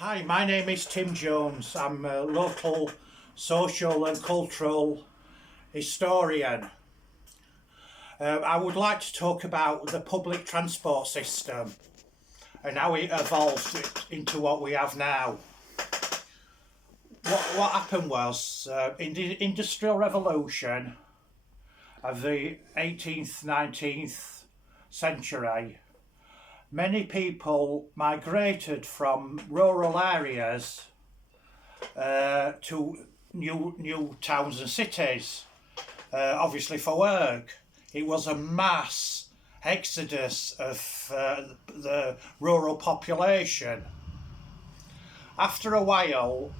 Hi, my name is Tim Jones. I'm a local social and cultural historian. I would like to talk about the public transport system and how it evolved into what we have now. What happened was, in the Industrial Revolution of the 18th, 19th century, many people migrated from rural areas to new towns and cities, obviously for work. It was a mass exodus of the rural population. After a while,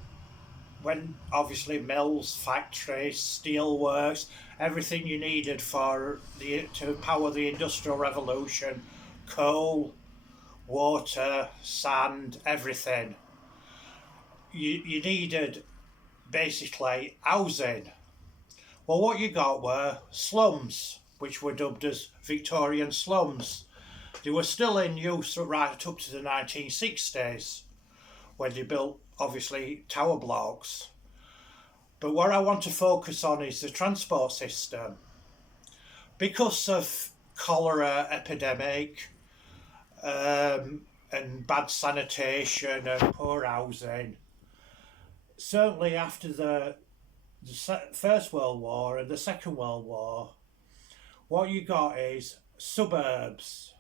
when obviously mills, factories, steelworks, everything you needed to power the Industrial Revolution, coal, water, sand, everything. You needed basically housing. Well, what you got were slums, which were dubbed as Victorian slums. They were still in use right up to the 1960s, when they built, obviously, tower blocks. But what I want to focus on is the transport system. Because of cholera epidemic and bad sanitation and poor housing, certainly after the First World War and the Second World War, what you got is suburbs,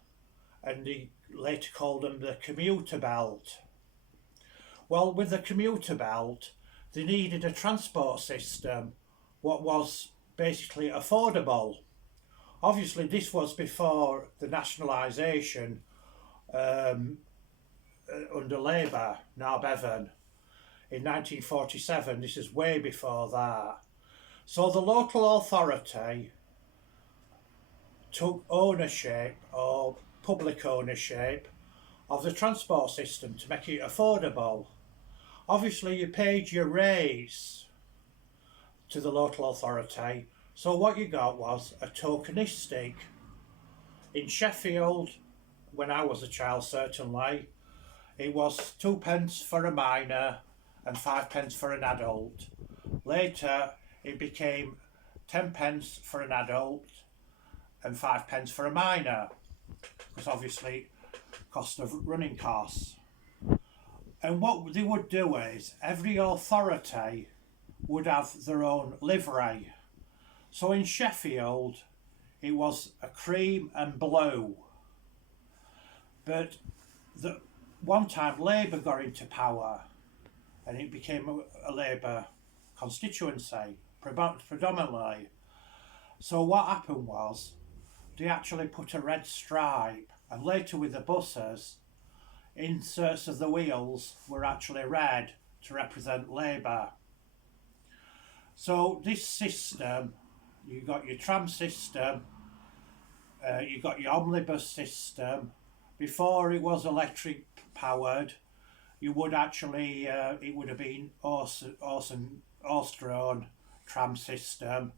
and they later called them the commuter belt. Well, with the commuter belt, they needed a transport system what was basically affordable. Obviously, this was before the nationalisation under Labour, now Bevan, in 1947. This is way before that. So the local authority took ownership, or public ownership, of the transport system to make it affordable. Obviously, you paid your rates to the local authority, so what you got was a tokenistic. In Sheffield, when I was a child, certainly, it was 2p for a minor and 5p for an adult. Later, it became 10p for an adult and 5p for a minor, because obviously cost of running costs. And what they would do is every authority would have their own livery. So in Sheffield, it was a cream and blue. But one time Labour got into power and it became a Labour constituency, predominantly. So what happened was they actually put a red stripe, and later with the buses, inserts of the wheels were actually red to represent Labour. So this system, you got your tram system, you got your omnibus system. Before it was electric powered, you would actually, it would have been horse-drawn tram system.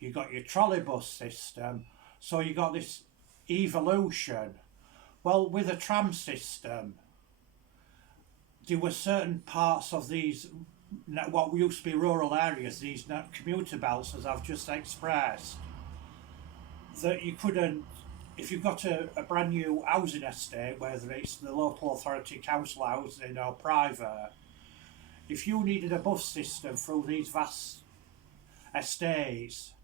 You got your trolleybus system. So you got this evolution. Well, with a tram system, there were certain parts of these, what used to be rural areas, these commuter belts, as I've just expressed, that you couldn't, if you've got a brand new housing estate, whether it's the local authority council housing or private, if you needed a bus system through these vast estates,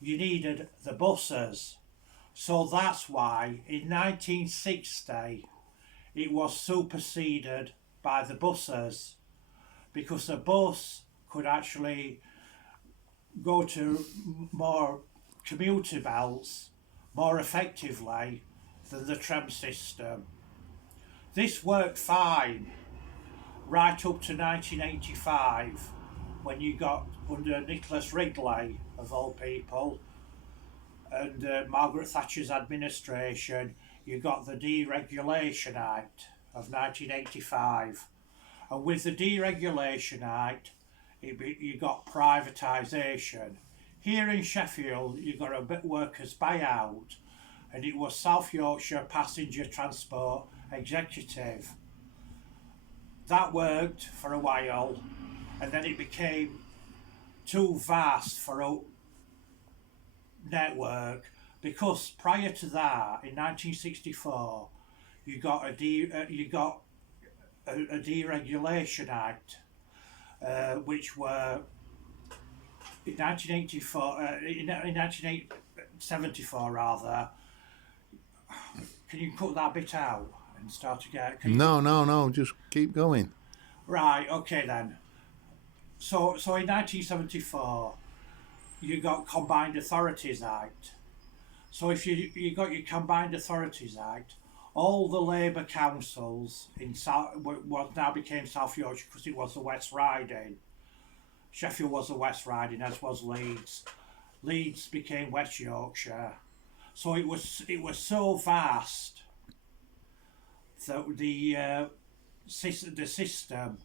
you needed the buses. So that's why in 1960 it was superseded by the buses, because the bus could actually go to more commuter belts more effectively than the tram system. This worked fine right up to 1985, when you got, under Nicholas Ridley, of all people, and Margaret Thatcher's administration, you got the Deregulation Act of 1985. And with the Deregulation Act, you got privatisation. Here in Sheffield, you got a bit workers' buyout, and it was South Yorkshire Passenger Transport Executive. that worked for a while, and then it became too vast for a network, because prior to that, in 1964, you got a Deregulation Act, which were in 1984, in 1974 rather. Can you cut that bit out and start again? No, no, no. Just keep going. Right. Okay then. So in 1974, you got Combined Authorities Act. So if you got your Combined Authorities Act, all the Labour councils in South what now became South Yorkshire, because it was the West Riding. Sheffield was the West Riding, as was Leeds. Leeds became West Yorkshire. So it was so vast that the system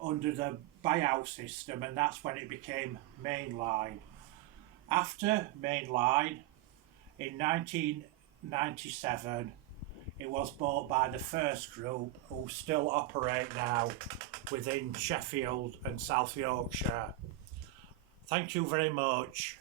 under the buyout system, and that's when it became mainline. After mainline, in 1997, it was bought by the First Group, who still operate now within Sheffield and South Yorkshire. Thank you very much.